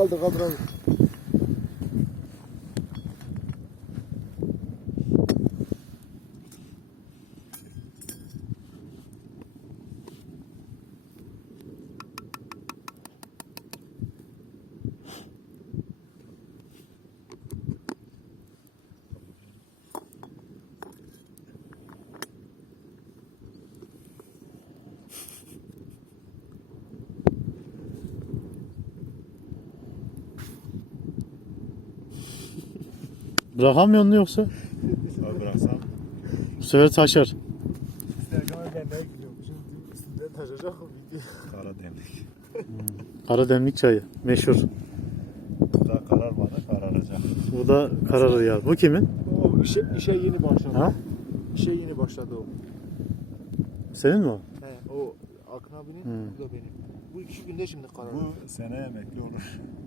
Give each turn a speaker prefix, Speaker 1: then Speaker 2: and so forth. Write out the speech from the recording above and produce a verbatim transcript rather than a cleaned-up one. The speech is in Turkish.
Speaker 1: kaldır kaldır abi.
Speaker 2: Bırakamıyor musun yoksa?
Speaker 3: Abi bıraksam.
Speaker 2: Bu sefer taşar.
Speaker 1: Serkan'a gelmeye gidiyormuşum. Üstünden taşacak o video.
Speaker 3: Kara demlik.
Speaker 2: Kara demlik çayı. Meşhur.
Speaker 3: Daha kararmadı, kararacak.
Speaker 2: Bu da kararır ya. Bu kimin?
Speaker 1: O işe, işe yeni başladı.
Speaker 2: Ha?
Speaker 1: İşe yeni başladı o.
Speaker 2: Senin mi o?
Speaker 1: He, o Akın abinin,
Speaker 2: Hmm.
Speaker 1: bu da benim. Bu iki günde şimdi karar.
Speaker 3: Bu sene emekli olur.